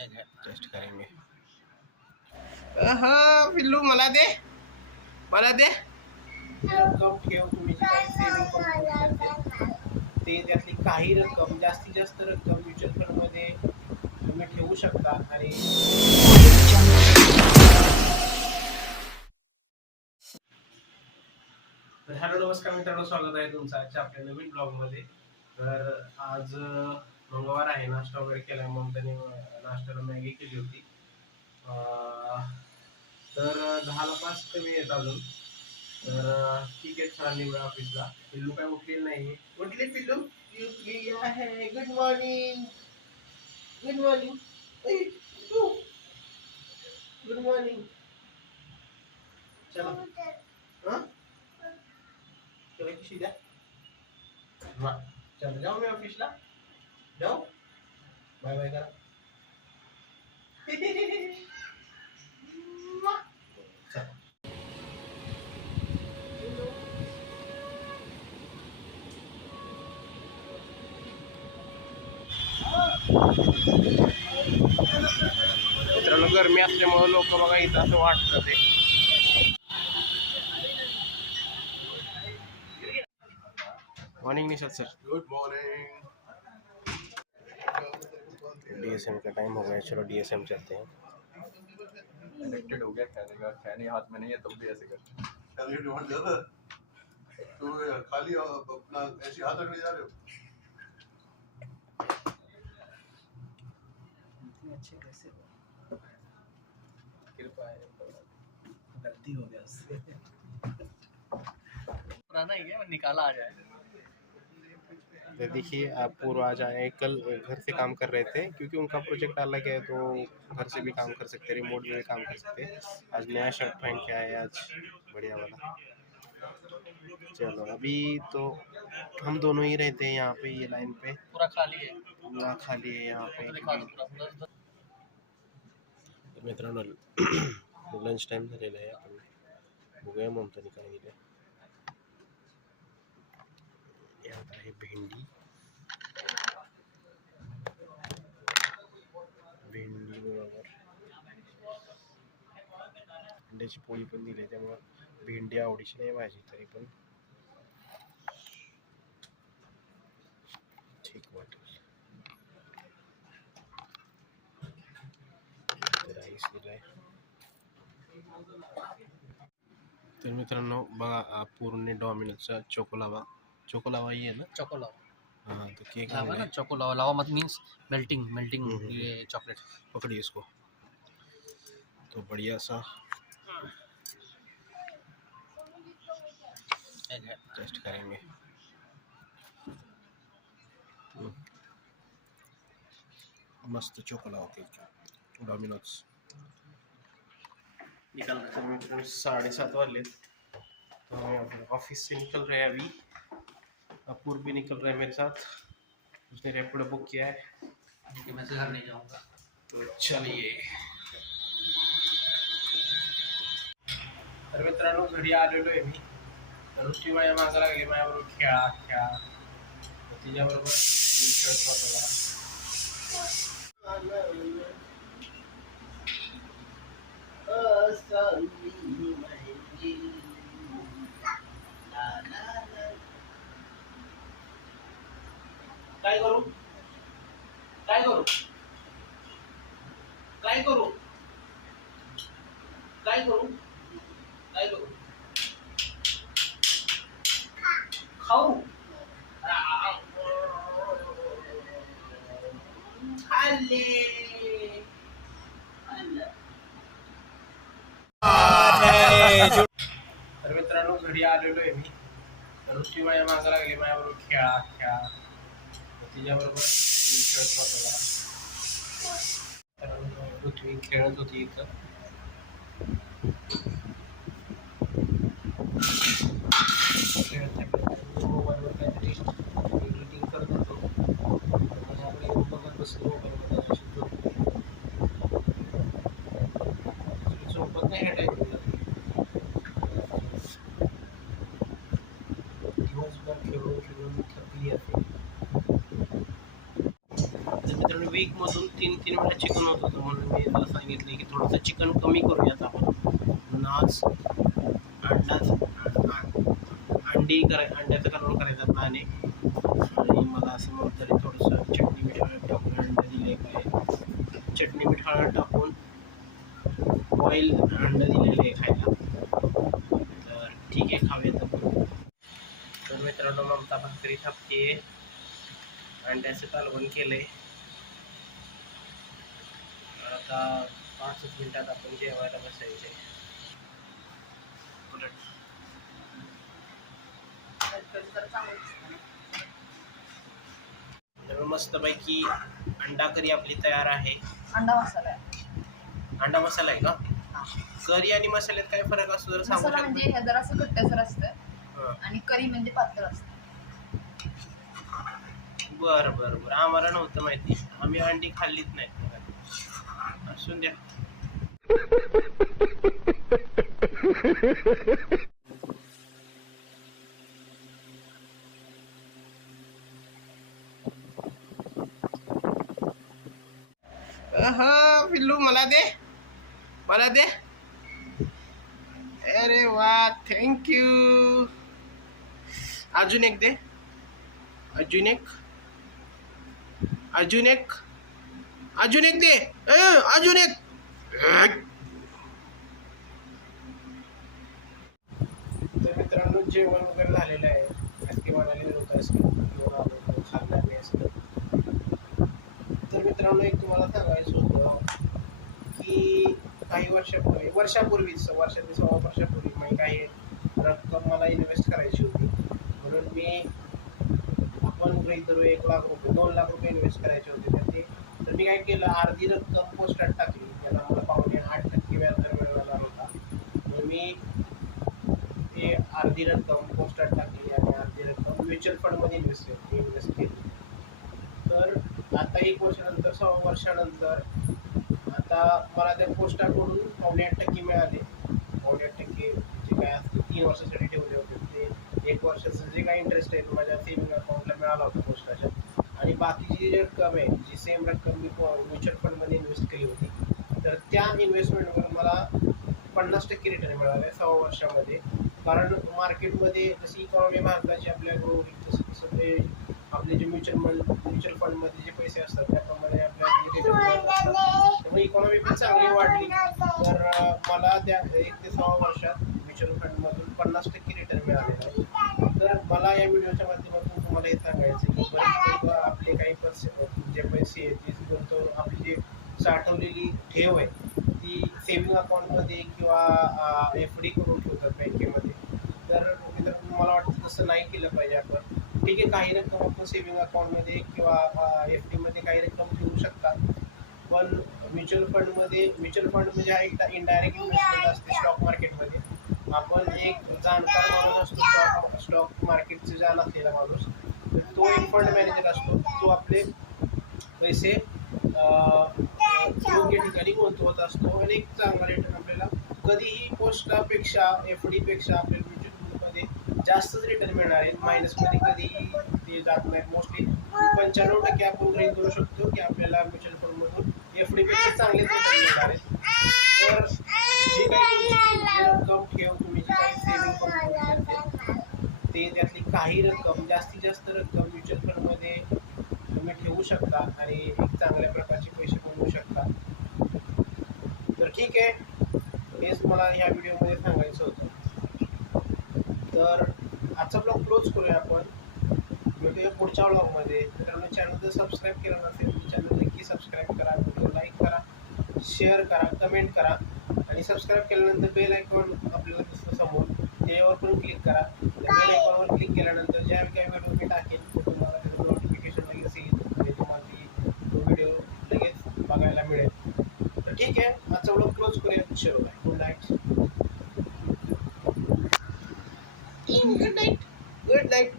Taste करेंगे। हाँ पिल्लू मला दे, मला दे। रक्कम ठेव, तुम्ही जी काही सेविंग करून ते त्यातली काही रक्कम, जास्तीत जास्त रक्कम म्युच्युअल फंड मध्ये तुम्ही ठेवू शकता। आणि हॅलो नमस्कार मित्रांनो, स्वागत आहे तुमचं आजच्या आपल्या नवीन ब्लॉग मध्ये। तर आज मंगळवार आहे, नाश्ता वगैरे केला, मग त्याने नाश्त्याला मॅगी केली होती। तर 10:05 कमी येत अजून, तर ठीक आहे, चालली मी ऑफिसला। पिल्लू काय उठलेलं नाही, उठले पिल्लू, उठली आहे। Good morning, good morning, good morning. चलो हाँ चलो किसी द्या, चलो जाओ, मैं ऑफिसला जाओ, बाय बाय करा। मित्रांनो, गरमी असल्यामुळे लोक बघा इथं असं वाटतं ते। Morning Nishad sir, good morning. DSM का टाइम हो गया, चलो डीएसएम चलते हैं। एडिक्टेड हो गया खाने का, खाने हाथ में नहीं है तब भी ऐसे करते तो खाली अपना ऐसे हाथ रखने जा रहे हो। इतने अच्छे कैसे हो, कृपा है, गलती हो गया उससे। पुराना ही है, निकाला आ जाए। तो देखिए, आप पूर्व आज आए, कल घर से काम कर रहे थे क्योंकि उनका प्रोजेक्ट अलग है, तो घर से भी काम कर सकते, रिमोट में भी काम कर सकते। आज नया शर्ट पहन के आए, आज बढ़िया वाला। चलो अभी तो हम दोनों ही रहते हैं यहाँ पे, ये लाइन पे पूरा खाली है, पूरा खाली है यहाँ पे। मित्रांनो, लंच टाइम झालेला आहे, आपण बघूया ममतानी काय दिलं। यात आहे भेंडी, भेंडी बरोबर अंड्याची पोळी पण दिली, त्यामुळे भेंडी आवडीची नाही भाजी, तरी पण ठीक वाटेल। राईस दिलाय। तर मित्रांनो बघा, पूर्ण डॉमिनोजचा चोकोलावा, चोकोलावा ही आहे ना, चोकोलावा। हाँ तो केक लावा ना, हमने चोकोलावा, लावा मत मीन्स मेल्टिंग, मेल्टिंग ये चॉकलेट। पकड़िए इसको, तो बढ़िया सा टेस्ट करेंगे। मस्त चोकोलावा केक डॉमिनोज। निकल रहा तो मित्रों 7:30 वाले, तो हम ऑफिस से निकल रहे हैं अभी। अपूर्व भी निकल रहा है मेरे साथ, उसने रैपिडो बुक किया है, क्योंकि मैं घर नहीं जाऊंगा। तो चलिए। तर मित्रांनो, घरी आलेलो आहे मी, तर ऋषी माझ्या मागं लागली, माझ्याबरोबर खेळा खेळा, तिच्याबरोबर खेळत होता। काय करू, काय करू, काय करू, काय करू, काय करू, खाऊ, खाल्ले, तर मित्रांनो, घरी आलेलो आहे मी, तर ऋषी माझ्या मागं लागली, माझ्याबरोबर खेळा खेळा, तिच्याबरोबर खेळत होता। पृथ्वी खेळत होती इथं, मोबाईलवर काहीतरी एडिटिंग करत होतो, माझ्याकडे बघत बसलो मोबाईलमध्ये, अशी झोपत नाही ह्या टाईमला, दिवसभर खेळून खेळून थकली आहे। तर मित्रांनो, कारण वीकमधून 3-3 वेळा चिकन होत होतं, म्हणून मी त्याला सांगितलं की थोडंसं चिकन कमी करूयात आपण. म्हणून आज अंड्याचं कालवण करायचा प्लॅन आहे. आणि मला असं म्हणतं तरी थोडंसं चटणी मीठ हळद टाकून अंडं दिले काय, चटणी मीठ हळद टाकून बॉईल अंडं दिलेलं आहे खायला. तर ठीक आहे, खाऊयात आपण. तर मित्रांनो, ममता भाकरी थापते, अंड्याचं कालवण केलंय. आता 5 मिनिटात आपण जेवायला बसायचे. तर मस्तपैकी अंडा करी आपली तयार आहे. अंडा मसाला आहे. अंडा मसाला आहे का? करी आणि मसाल्यात काय फरक असतो जर सांगू मसाला शकता? म्हणजे हे जरासं घट्टसर असतं हं. आणि करी म्हणजे पातळ असतं. बरं बरं बरं, आम्हाला नव्हतं माहिती, आम्ही अंडी खाल्लीच नाहीत. असून द्या. पिल्लू मला दे, मला दे. अरे वा, थँक्यू. अजून एक दे, अजून एक, अजून एक, अजून एक दे, अजून एक. तर मित्रांनो, जेवण वगैरे झालेलं आहे. नक्की म्हणाले नव्हतं खाल्लं नाही असतं. तर मित्रांनो, एक तुम्हाला सांगायचं होतं की काही वर्षापूर्वीच वर्षा ते 6 वर्षापूर्वी मी काही रक्कम मला इन्व्हेस्ट करायची होती. म्हणून आपण गृहीत धरू 1 लाख रुपये 2 लाख रुपये इन्व्हेस्ट करायचे होते. तर मी काय केलं, अर्धी रक्कम पोस्टात टाकली. त्याला मला 8.5% व्याजदर मिळणार होता. मग मी ते अर्धी रक्कम पोस्टात टाकली आणि अर्धी रक्कम म्युच्युअल फंडमध्ये इन्व्हेस्ट केली. तर आता 1 वर्षानंतर 6 वर्षानंतर आता मला त्या पोस्टाकडून 8.5% मिळाले. 8.5% जे काय असते 3 वर्षासाठी ठेवले होते, ते 1 वर्षाचं जे काय इंटरेस्ट आहे माझ्या सेव्हिंग अकाउंटला मिळाला होता पोस्टाच्या. आणि बाकीची जी रक्कम आहे, जी सेम रक्कम मी म्युच्युअल फंडमध्ये इन्व्हेस्ट केली होती, तर त्या इन्व्हेस्टमेंटवर मला 50% रिटर्न मिळाले 6 वर्षामध्ये. कारण मार्केटमध्ये जशी इकॉनॉमी भारताची आपल्या ग्रो होईल तसं तसं ते आपले जे म्युच्युअल फंडमध्ये जे पैसे असतात त्याप्रमाणे आपल्या रिटर्न मिळत असतात. त्यामुळे इकॉनॉमी पण चांगली वाढली. तर मला त्या 1 ते 6 वर्षात म्युच्युअल फंडमधून 50% रिटर्न मिळालेला आहे. तर मला या व्हिडिओच्या माध्यमातून तुम्हाला हे सांगायचं की बरेच लोक आपले काही जे पैसे आपली जी साठवलेली ठेव आहे ती सेव्हिंग अकाउंटमध्ये किंवा FD करून ठेवतात बँकेमध्ये. तर मला वाटतं तसं नाही केलं पाहिजे आपण. ठीक आहे, काही रक्कम आपण सेव्हिंग अकाउंटमध्ये किंवा FD मध्ये काही रक्कम ठेवू शकतात. पण म्युच्युअल फंड म्हणजे हा एक इनडायरेक्ट इन्व्हेस्टमेंट असते स्टॉक मार्केटमध्ये. आपण एक जाणकार माणूस असतो, स्टॉक मार्केटचे जाण असलेला माणूस, तर तो एक फंड मॅनेजर असतो. तो आपले पैसे योग्य ठिकाणी गुंतवत असतो आणि एक चांगला रिटर्न आपल्याला कधीही पोस्टापेक्षा FD पेक्षा आपल्याला म्युच्युअल फंडमध्ये जास्तच रिटर्न मिळणार आहे. मायनसमध्ये कधीही ते जात नाही. मोस्टली 95% आपण गृहीत करू शकतो की आपल्याला म्युच्युअल फंडमधून FD पेक्षा चांगलेच रिटर्न मिळणार आहेत. तर जी काही रक्कम ठेव तुम्ही जी काही सेव्हिंग करून ते त्यातली काही रक्कम जास्तीत जास्त रक्कम म्युच्युअल फंडमध्ये तुम्ही ठेवू शकता आणि एक चांगल्या प्रकारचे पैसे कमवू शकता. तर ठीक आहे, हेच मला ह्या व्हिडिओमध्ये सांगायचं होतं. तर आजचा ब्लॉग क्लोज करूया आपण. भेटूया पुढच्या ब्लॉगमध्ये. मित्रांनो, चॅनल जर सबस्क्राईब केलं नसेल तर चॅनल नक्की सबस्क्राईब करा, व्हिडिओ लाईक करा, शेअर करा, कमेंट करा आणि सबस्क्राईब केल्यानंतर बेल आयकॉन आपल्याला दिसतं समोर, त्यावर पण क्लिक करा. त्या बेल आयकॉनवर क्लिक केल्यानंतर ज्या काही व्हिडिओ मी टाकेन तो तुम्हाला त्याचं नोटिफिकेशन लगेच येईल आणि तुम्हाला तो व्हिडिओ लगेच बघायला मिळेल. तर ठीक आहे, आजचा व्हिडिओ क्लोज करूया. चलो, गुड नाईट. Good night.